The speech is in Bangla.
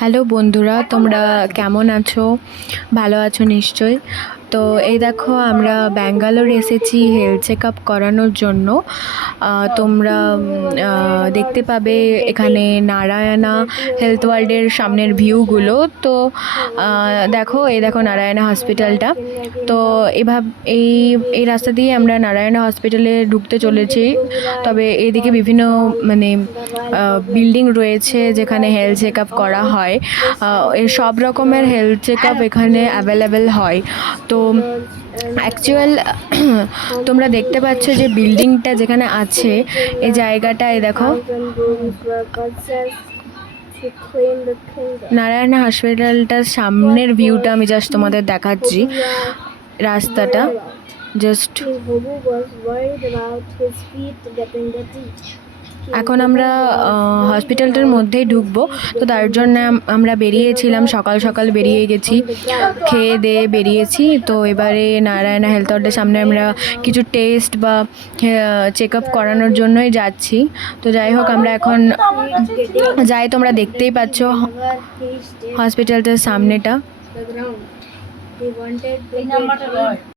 হ্যালো বন্ধুরা, তোমরা কেমন আছো? ভালো আছো নিশ্চয়ই। তো এই দেখো, আমরা ব্যাঙ্গালোর এসেছি হেলথ চেক আপ করানোর জন্য। তোমরা দেখতে পাবে এখানে নারায়ণা হেলথ ওয়ার্ল্ডের সামনের ভিউগুলো। তো দেখো, এই দেখো নারায়ণা হসপিটালটা। তো এভাবে এই এই রাস্তা দিয়ে আমরা নারায়ণা হসপিটালে ঢুকতে চলেছি। তবে এদিকে বিভিন্ন মানে বিল্ডিং রয়েছে যেখানে হেলথ চেক আপ করা হয়। এর সব রকমের হেলথ চেক আপ এখানে অ্যাভেলেবেল হয়। তো অ্যাকচুয়াল তোমরা দেখতে পাচ্ছ যে বিল্ডিংটা যেখানে আছে, এই জায়গাটায় দেখো, নারায়ণা হসপিটালটার সামনের ভিউটা আমি জাস্ট তোমাদের দেখাচ্ছি। রাস্তাটা জাস্ট। এখন আমরা হসপিটালটার মধ্যেই ঢুকবো। তো তার জন্য আমরা বেরিয়েছিলাম, সকাল সকাল বেরিয়ে গেছি, খেয়ে দিয়ে বেরিয়েছি। তো এবারে নারায়ণা হেলথ ওয়ার্ল্ডের সামনে আমরা কিছু টেস্ট বা চেক আপ করানোর জন্যই যাচ্ছি। তো যাই হোক, আমরা এখন যাই। তোমরা দেখতেই পাচ্ছ হসপিটালটার সামনেটা।